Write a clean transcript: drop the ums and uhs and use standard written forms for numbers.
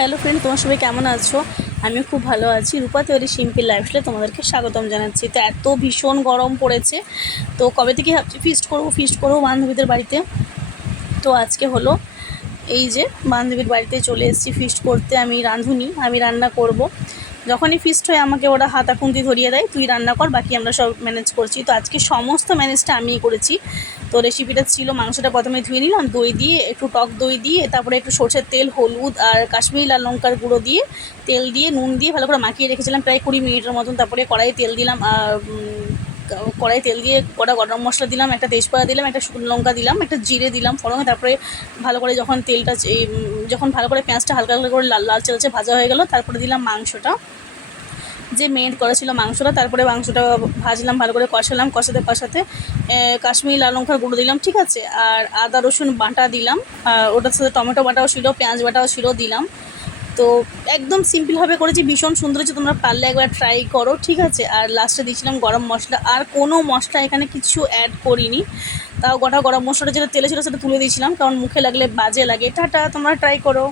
Hello friend, তোমার সবাই কেমন আছো? আমিও খুব ভালো আছি। রূপা তৈরি সিম্পল লাইফস্টাইলে তোমাদেরকে স্বাগতম জানাচ্ছি। তো এত ভীষণ গরম পড়েছে, তো কবে থেকে ভাবছি ফিস্ট করবো বান্ধবীদের বাড়িতে। তো আজকে হলো, এই যে বান্ধবীর বাড়িতে চলে এসেছি ফিস্ট করতে। আমি রাঁধুনি, আমি রান্না করব। যখনই ফিস্ট হয় আমাকে ওরা হাতা খুন্তি ধরিয়ে দেয়, তুই রান্না কর, বাকি আমরা সব ম্যানেজ করছি। তো আজকে সমস্ত ম্যানেজটা আমিই করেছি। তো রেসিপিটা ছিল, মাংসটা প্রথমে ধুয়ে নিলাম, দই দিয়ে, একটু টক দই দিয়ে, তারপরে একটু সরষের তেল, হলুদ আর কাশ্মীরি লাল লঙ্কার গুঁড়ো দিয়ে, তেল দিয়ে, নুন দিয়ে ভালো করে মাখিয়ে রেখেছিলাম প্রায় 20 মিনিটের মতন। তারপরে কড়াইয়ে তেল দিলাম, কড়াই তেল দিয়ে গোটা গরম মশলা দিলাম, একটা তেজপাতা দিলাম, একটা শুকনো লঙ্কা দিলাম, একটা জিরে দিলাম ফোড়নে। তারপরে ভালো করে যখন তেলটা যখন ভালো করে পেঁয়াজটা হালকা হালকা করে লাল লাল চালচে ভাজা হয়ে গেল, তারপরে দিলাম মাংসটা, যে মেরিনেট করা ছিল মাংসটা। তারপরে মাংসটা ভাজলাম, ভালো করে কষালাম, কষাতে কষাতে কাশ্মীরি লাল লঙ্কার গুঁড়ো দিলাম, ঠিক আছে, আর আদা রসুন বাটা দিলাম, আর ওটার সাথে টমেটো বাটাও ছিল, পেঁয়াজ বাটাও ছিল, দিলাম। তো একদম সিম্পলভাবে করেছি, ভীষণ সুন্দর হয়েছে, তোমরা পারলে একবার ট্রাই করো, ঠিক আছে। আর লাস্টে দিয়েছিলাম গরম মশলা, আর কোনো মশলা এখানে কিছু অ্যাড করিনি। তাও গোটা গরম মশলাটা যেটা তেলে ছিল সেটা তুলে দিয়েছিলাম, কারণ মুখে লাগলে বাজে লাগে। টাটা, তোমরা ট্রাই করো।